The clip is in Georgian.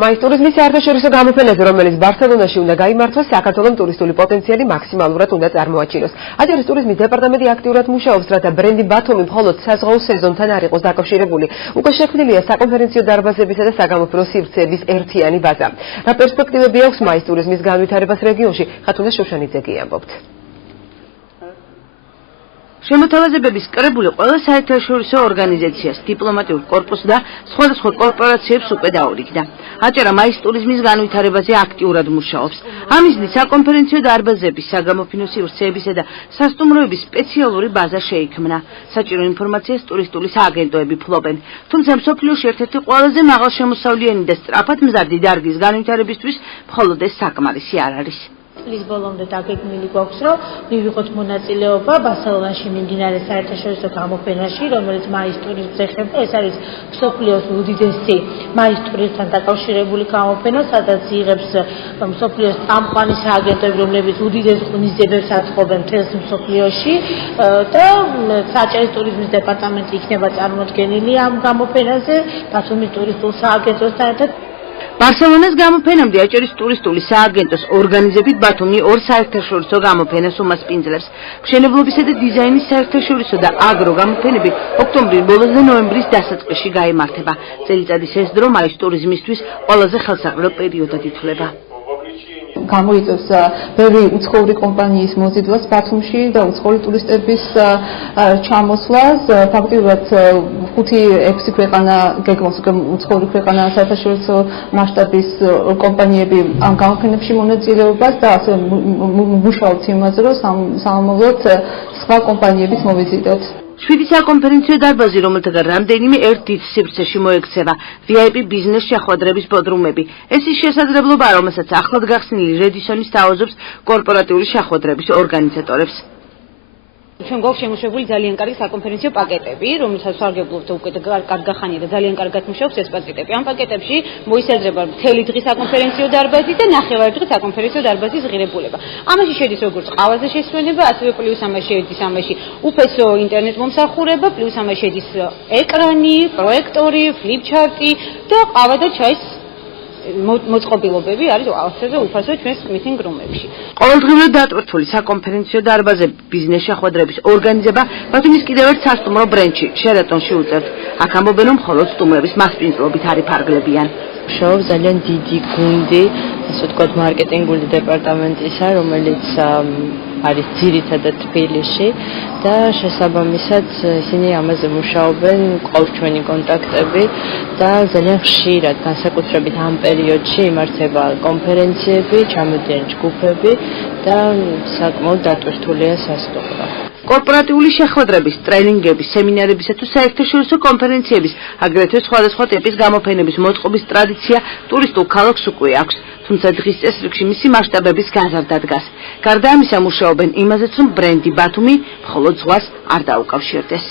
მაის ტურიზმის საერთაშორისო გამოფენაზე, რომელიც ბარსელონაში უნდა გაიმართოს, საქართველოს ტურისტული პოტენციალი მაქსიმალურად უნდა წარმოაჩინოს. აჭარის ტურიზმის დეპარტამენტი აქტიურად მუშაობს, რათა ბრენდი ბათუმი მხოლოდ საზღვაო სეზონთან არ იყოს დაკავშირებული. უკვე შექმნილია საკონფერენციო დარბაზებისა და საგამოფენო სივრცეების ერთიანი ბაზა. რა პერსპექტივები აქვს მაის ტურიზმის განვითარებას რეგიონში? ხათუნა შოშანიძე გიამბობთ. შემოთავაზებების კრებული ყველა საერთაშორისო ორგანიზაციას, დიპლომატიურ კორპუსს და სხვადასხვა კორპორაციებს უკვე დაურიგდა. აჭარა მაის ტურიზმის განვითარებაზე აქტიურად მუშაობს. ამის მიზნით საკონფერენციო დარბაზების, საგამოფენო სივრცეებისა და სასტუმროების სპეციალური ბაზა შეიქმნა. საჭირო ინფორმაციას ტურისტული სააგენტოები ფლობენ. თუმცა მსოფლიოში ერთ-ერთი ყველაზე მაღალშემოსავლიანი და სწრაფად მზარდი დარგის განვითარებისთვის მხოლოდ ეს საკმარისი არ არის. წლის ბოლომდე დაგეგმილი გვაქვს, რომ მივიღოთ მონაწილეობა ბარსელონაში მიმდინარე საერთაშორისო გამოფენაში, რომელიც მაის ტურიზმს ეხება. ეს არის მსოფლიოს უდიდესი მაის ტურიზმთან დაკავშირებული გამოფენა, სადაც იღებს მსოფლიოს წამყვანი სააგენტოები, რომლებიც უდიდეს ღონისძიებებს აწყობენ მთელს მსოფლიოში და საჭირო ტურიზმის დეპარტამენტი იქნება წარმოდგენილი ამ გამოფენაზე, ბათუმის ტურისტულ სააგენტოსთან ერთად. ბარსელონას გამოფენამდე აჭარის ტურისტული სააგენტოს ორგანიზებით ბათუმი ორ საერთაშორისო გამოფენას უმასპინძლებს. მშენებლობისა და დიზაინის საერთაშორისო და აგრო გამოფენები ოქტომბრის ბოლოს და ნოემბრის დასაწყისში გაიმართება. წელიწადის ეს დრო მაის ტურიზმისთვის ყველაზე ხელსაყრელ პერიოდად ითვლება. გამოიწვევს ბევრი უცხოური კომპანიის მოზიდვას ბათუმში და უცხოური ტურისტების ჩამოსვლას. ფაქტიურად 5-6 ქვეყანა გეგმავს უცხოური ქვეყანა საერთაშორისო მასშტაბის კომპანიები ამ გამოფენებში მონაწილეობას და ასე მუშაობთ იმაზე, რომ სამომავლოდ სხვა კომპანიებიც მოვიზიდოთ. 7 საკონფერენციო დარბაზი, რომელთაგან რამდენიმე ერთ დიდ სივრცეში მოექცევა, VIP ბიზნეს შეხვედრების ბოდრუმები. ეს ის შესაძლებლობაა, რომელსაც ახლად გახსნილი რედისონი სთავაზობს კორპორატიული შეხვედრების ორგანიზატორებს. ჩვენ გვაქვს შემოშვებული ძალიან კარგი საკონფერენციო პაკეტები, რომელსაც ვარგებლობთ უკვე კარგ გახანია და ძალიან კარგად მუშაობს ეს პაკეტები. ამ პაკეტებში მოისაზრება მთელი დღის საკონფერენციო დარბაზი და ნახევარდღის საკონფერენციო დარბაზის ღირებულება. ამაში შედის როგორც ყავაზე შესვენება, ასევე პლუს ამაში შედის უფესო ინტერნეტ მომსახურება, პლუს ამაში შედის ეკრანი, პროექტორი, ფლიპჩარტი და ყავა და ჩაის მოწყობილობები არის ასევე უფასო ჩვენს მიტინგ რუმებში. ყოველდღიურად დატვირთული საკონფერენციო დარბაზები ბიზნეს შეხვედრების ორგანიზება ბათუმის კიდევ ერთ სასტუმრო ბრენდში, შერატონში უწევთ. აქ ამბობენ, რომ მხოლოდ სტუმრების მასპინძლობით არ იფარგლებიან. მუშაობს ძალიან დიდი გუნდი, ასე ვთქვათ, მარკეტინგული დეპარტამენტისა, რომელიც არის ძირითადად თბილისში და შესაბამისად ისინი ამაზე მუშაობენ, ყავს ჩვენი კონტაქტები და ძალიან ხშირად, განსაკუთრებით ამ პერიოდში იმართება კონფერენციები, ჩამოდიან ჯგუფები და საკმაოდ დატვირთულია სასტუმრო. კორპორატიული შეხვედრების, ტრენინგების, სემინარებისა თუ საერთაშორისო კონფერენციების, აგრეთვე სხვადასხვა ტიპის გამოფენების მოწყობის ტრადიცია ტურისტულ ქალაქს უკვე აქვს, თუმცა დღის წესრიგში მისი მასშტაბების გაზრდა დგას. გარდა ამისა მუშაობენ იმაზეც, რომ ბრენდი ბათუმი მხოლოდ ზღვას არ დაუკავშირდეს.